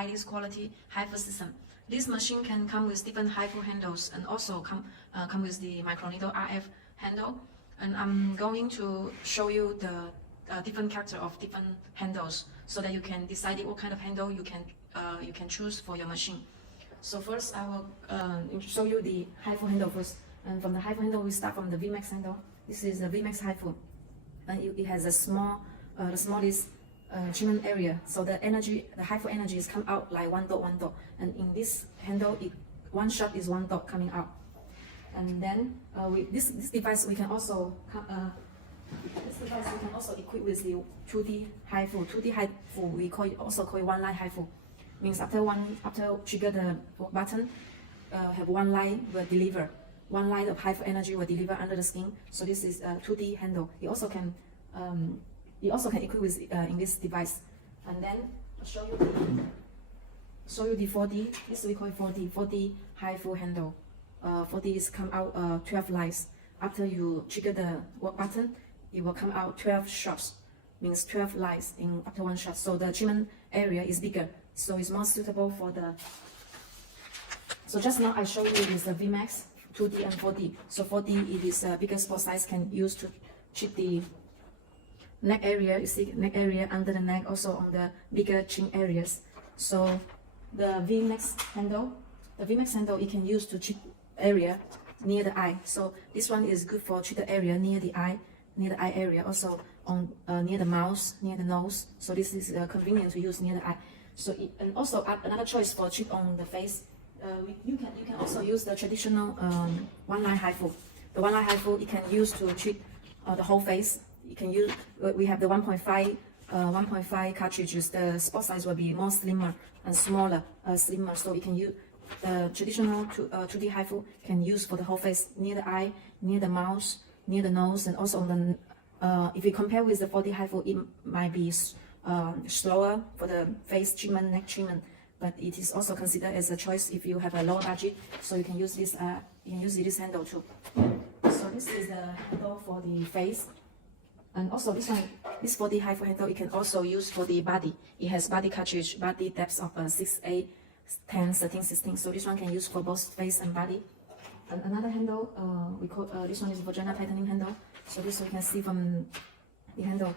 highest quality HIFU system. This machine can come with different HIFU handles and also come with the microneedle RF handle. And I'm going to show you the different character of different handles so that you can decide what kind of handle you can choose for your machine. So first I will show you the HIFU handle first. And from the HIFU handle, we start from the vmax handle. This is the vmax HIFU. And it has a the smallest treatment area. So the HIFU energy is come out like one dot. And in this handle, one shot is one dot coming out. And then this device we can also equip with the 2D HIFU. 2D HIFU we also call it one line HIFU. Means after trigger the button, have one line will deliver. One line of HIFU energy will deliver under the skin. So this is a 2D handle. It also can equip with in this device. And then show you the 4D. This we call it 4D HIFU handle. 4D is come out 12 lines. After you trigger the work button, it will come out 12 shots. Means 12 lines in after one shot. So the treatment area is bigger. So it's more suitable for the. So just now I showed you is the vmax, 2D and 4D. So 4D it is a bigger spot size, can use to treat the neck area. You see neck area under the neck, also on the bigger chin areas. So the vmax handle it can use to treat area near the eye. So this one is good for treat the area near the eye area, also on near the mouth, near the nose. So this is convenient to use near the eye. So and also another choice for treat on the face. You can also use the traditional one line HIFU. The one line HIFU it can use to treat the whole face. You can use. We have the 1.5 cartridges. The spot size will be more slimmer and smaller. So you can use the traditional 2D HIFU can use for the whole face, near the eye, near the mouth, near the nose, and also on the. If we compare with the 4D HIFU, it might be slower for the face treatment, neck treatment. But it is also considered as a choice if you have a lower budget, so you can use this. You can use this handle too. So this is the handle for the face, and also this 4D HIFU handle you can also use for the body. It has body cartridge, body depth of 6, 8, 10, 13, 16. So this one can use for both face and body. And another handle we call this one is vagina tightening handle. So this you can see from the handle.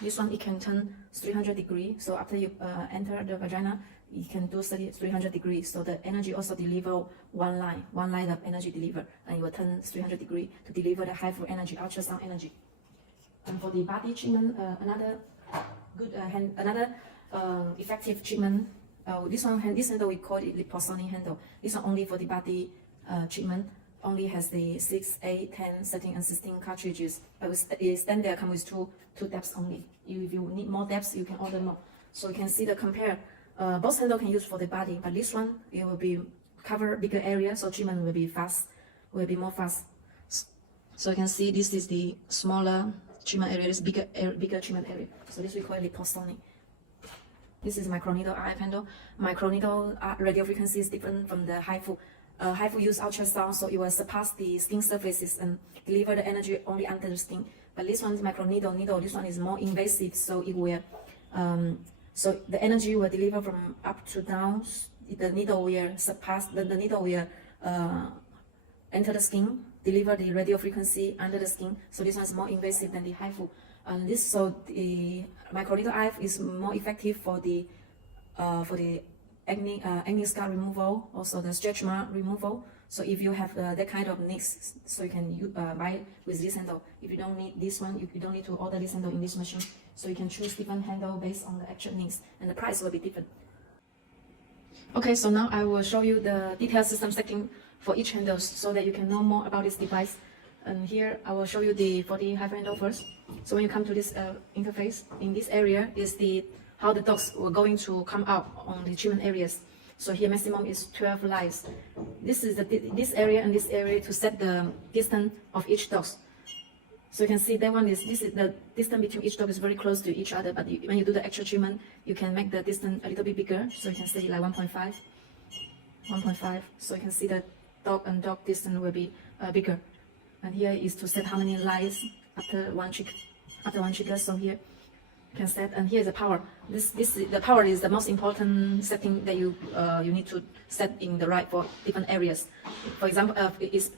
This one it can turn 300 degrees. So after you enter the vagina, it can do 300 degrees. So the energy also deliver one line of energy deliver, and it will turn 300 degrees to deliver the HIFU energy, ultrasound energy. And for the body treatment, another good another effective treatment. This handle we call it liposonix handle. This one only for the body treatment. Only has the 6, 8, 10, 13, and 16 cartridges. But standard come with two depths only. If you need more depths, you can order more. So you can see the compare. Both handle can use for the body, but this one it will be cover bigger area, so treatment will be more fast. So you can see this is the smaller treatment area, this bigger treatment area. So this we call it liposonix. This is microneedle RF handle. Microneedle radio frequency is different from the HIFU. HIFU use ultrasound, so it will surpass the skin surfaces and deliver the energy only under the skin. But this one is microneedle. This one is more invasive, so it will so the energy will deliver from up to down. The needle will surpass the needle will enter the skin, deliver the radio frequency under the skin. So this one is more invasive than the HIFU. And the microneedle RF is more effective for the acne scar removal, also the stretch mark removal. So if you have that kind of nicks, so you can buy with this handle. If you don't need this one, you don't need to order this handle in this machine. So you can choose different handle based on the actual nicks, and the price will be different. Okay, so now I will show you the detailed system setting for each handle so that you can know more about this device. And here I will show you the 4D HIFU handle first. So when you come to this interface, in this area is how the dots were going to come out on the treatment areas. So here maximum is 12 lines. This is this area and this area to set the distance of each dot. So you can see that one is the distance between each dot is very close to each other. But when you do the actual treatment, you can make the distance a little bit bigger. So you can say like 1.5. So you can see the dot and dot distance will be bigger. And here is to set how many lines after one trigger. So here can set. And here is the power. The power is the most important setting that you need to set in the right for different areas. For example,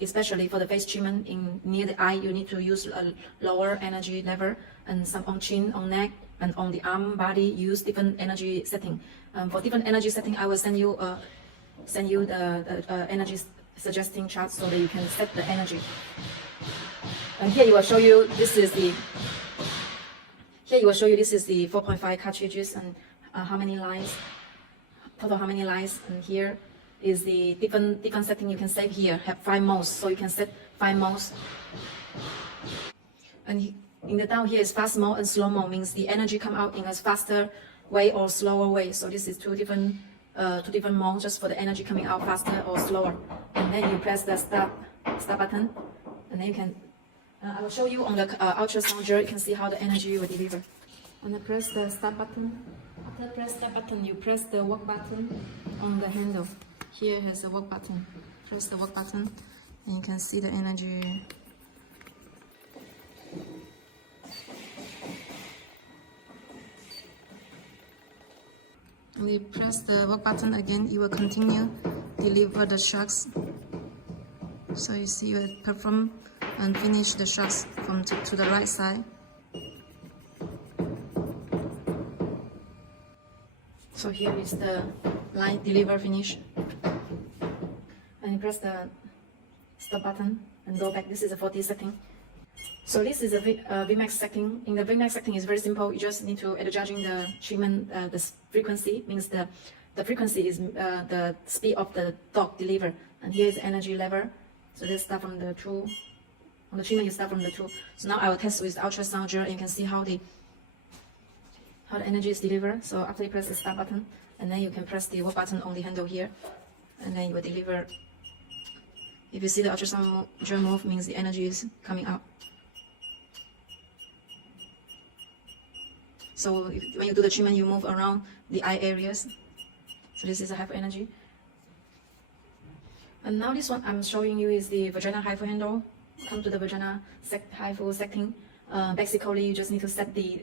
especially for the face treatment near the eye, you need to use a lower energy level, and some on chin, on neck, and on the arm, body, use different energy setting. For different energy setting, I will send you the energy suggesting chart so that you can set the energy. And here you will show you this is the 4.5 cartridges and how many lines, total how many lines. And here is the different setting you can save here. Have 5 modes, so you can set 5 modes. And in the down here is fast mode and slow mode, means the energy come out in a faster way or slower way. So this is two different modes just for the energy coming out faster or slower. And then you press the start button, and then you can. I will show you on the ultrasound gel. You can see how the energy will deliver. And then press the start button. After press the button, you press the work button on the handle. Here has the work button. Press the work button, and you can see the energy. And you press the work button again, you will continue deliver the shocks. So you see, you will perform and finish the shocks from to the right side. So here is the line deliver finish. And you press the stop button and go back. This is a 40 setting. So this is a vmax setting. In the vmax setting is very simple. You just need to adjusting the treatment, the frequency, means the frequency is the speed of the dot deliver. And here is the energy level. So let's start from the 2. On the treatment, you start from the 2. So now I will test with the ultrasound gel, and you can see how the energy is delivered. So after you press the start button, and then you can press the work button on the handle here, and then you will deliver. If you see the ultrasound gel move, means the energy is coming out. So when you do the treatment, you move around the eye areas. So this is a HIFU energy. And now this one I'm showing you is the vagina HIFU handle. Come to the vagina HIFU setting. Basically, you just need to set the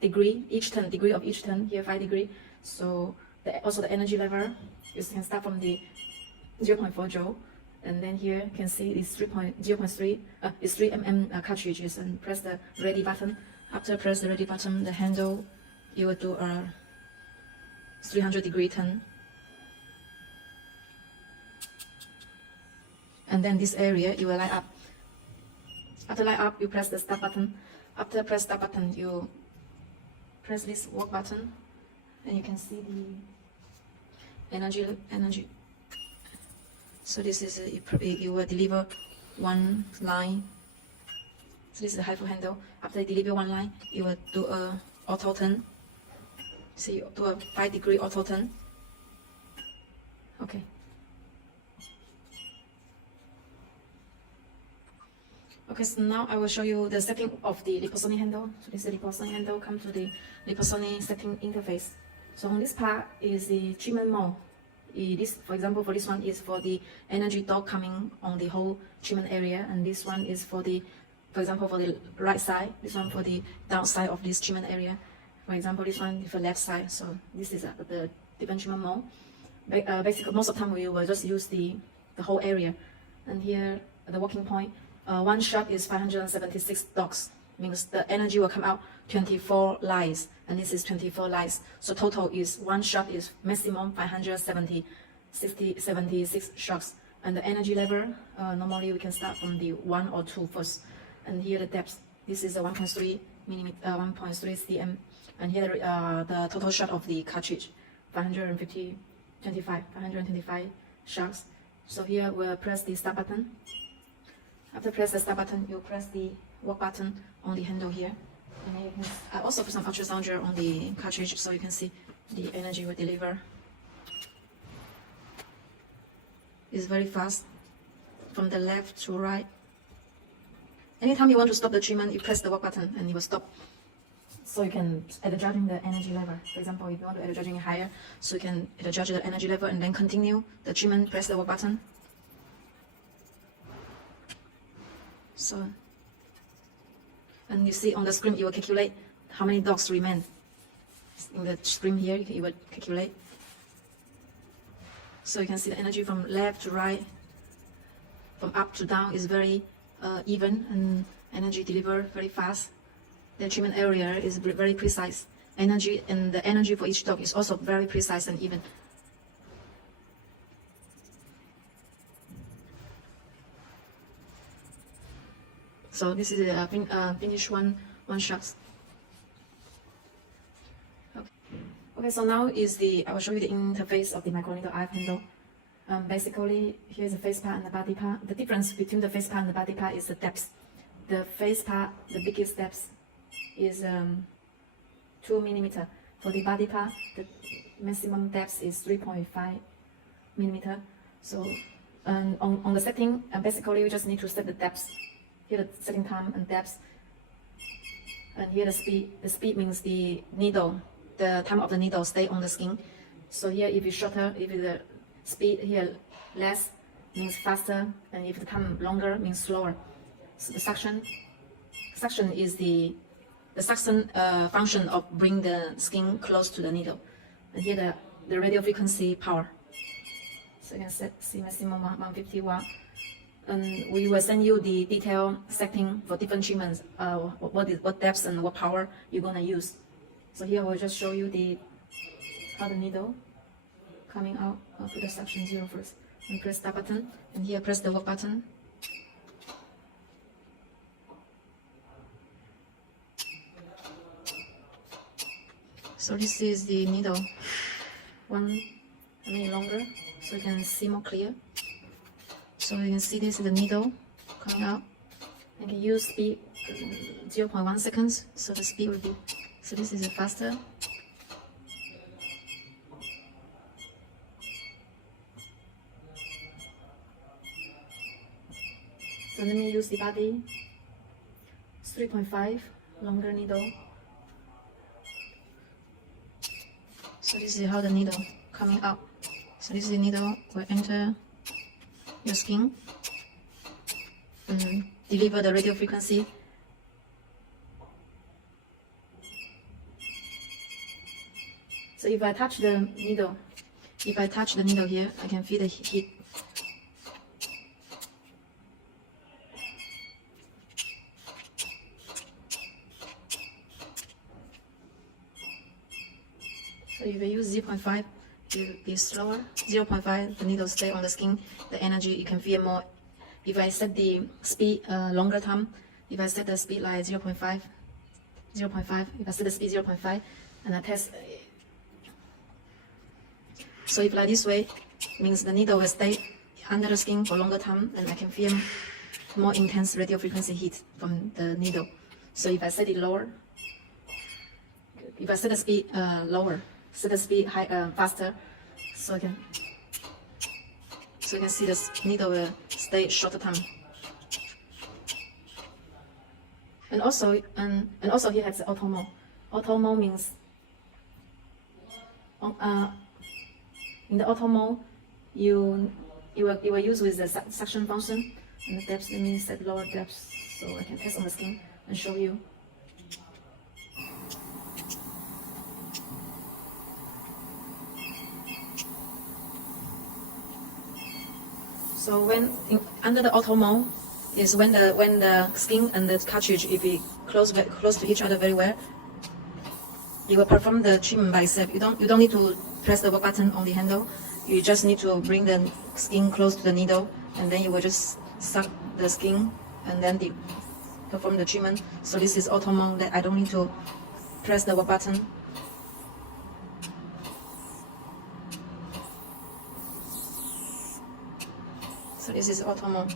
degree of each turn. Here 5 degrees. So also the energy level, you can start from the 0.4 joule. And then here you can see it's 0.3 mm cartridges, and press the ready button. After press the ready button, the handle, you will do a 300-degree turn. And then this area, you will light up. After light up, you press the start button. After press start button, you press this work button, and you can see the energy. So this is, you will deliver 1 line. So this is the HIFU handle. After you deliver 1 line, you will do a auto turn. So you do a 5-degree auto turn. Okay. Okay, so now I will show you the setting of the liposonix handle. So this is the liposonix handle. Come to the liposonix setting interface. So on this part is the treatment mode. This, for example, for this one is for the energy dot coming on the whole treatment area, and this one is for the, for example, for the right side. This one for the downside of this treatment area. For example, this one is for left side. So this is the different treatment mode. Basically, most of the time we will just use the whole area. And here the working point. 1 shot is 576 dots, means the energy will come out 24 lines, and this is 24 lines. So total is 1 shot is maximum 576 shots. And the energy level, normally we can start from the 1 or 2 first. And here the depth, this is a 1.3 cm. And here the total shot of the cartridge, 525 shots. So here we'll press the start button. After press the start button, you press the work button on the handle here. And then you can, I also put some ultrasound gel on the cartridge so you can see the energy will deliver. It's very fast, from the left to right. Anytime you want to stop the treatment, you press the work button and it will stop. So you can adjusting the energy level. For example, if you want to adjusting higher, so you can adjust the energy level and then continue the treatment, press the work button. So, and you see on the screen, you will calculate how many dots remain in the stream here. You will calculate. So you can see the energy from left to right, from up to down is very even, and energy delivered very fast. The treatment area is very precise. Energy, and the energy for each dot is also very precise and even. So this is a finish one shot. Okay, so now I will show you the interface of the microneedle IF handle. Basically, here's the face part and the body part. The difference between the face part and the body part is the depth. The face part, the biggest depth is 2 millimeter. For the body part, the maximum depth is 3.5 millimeter. So on the setting, basically you just need to set the depth. Here the setting time and depth, and here the speed. The speed means the needle, the time of the needle stay on the skin. So here if it's shorter, if the speed here less, means faster, and if the time longer, means slower. So the suction is the suction function of bring the skin close to the needle. And here the radio frequency power. So you can see maximum 150 watt. And we will send you the detailed setting for different treatments, what depths and what power you're gonna use. So here I will just show you how the needle coming out. I'll put the suction 0 first, and press that button, and here press the work button. So this is the needle, a minute longer, so you can see more clear. So you can see this is the needle coming out. You can use speed 0.1 seconds, so the speed will be, so this is faster. So let me use the body, 3.5, longer needle. So this is how the needle coming out. So this is the needle will enter your skin and deliver the radio frequency. So if I touch the needle here, I can feel the heat. So if I use 0.5, it will be slower. 0.5, the needle stay on the skin. The energy you can feel more. If I set the speed longer time, if I set the speed like 0.5, if I set the speed 0.5, and I test. So if like this way, means the needle will stay under the skin for longer time, and I can feel more intense radio frequency heat from the needle. So if I set it lower, if I set the speed lower, set the speed faster, so you can see the needle will stay shorter time. And also here has the auto mode. Auto mode means in the auto mode you will use with the suction function, and the depth, let me set lower depth so I can test on the skin and show you. So under the auto mode is when the skin and the cartridge, if it close to each other very well, you will perform the treatment by itself. You don't need to press the work button on the handle. You just need to bring the skin close to the needle, and then you will just suck the skin and then perform the treatment. So this is auto mode that I don't need to press the work button. So this is auto mode.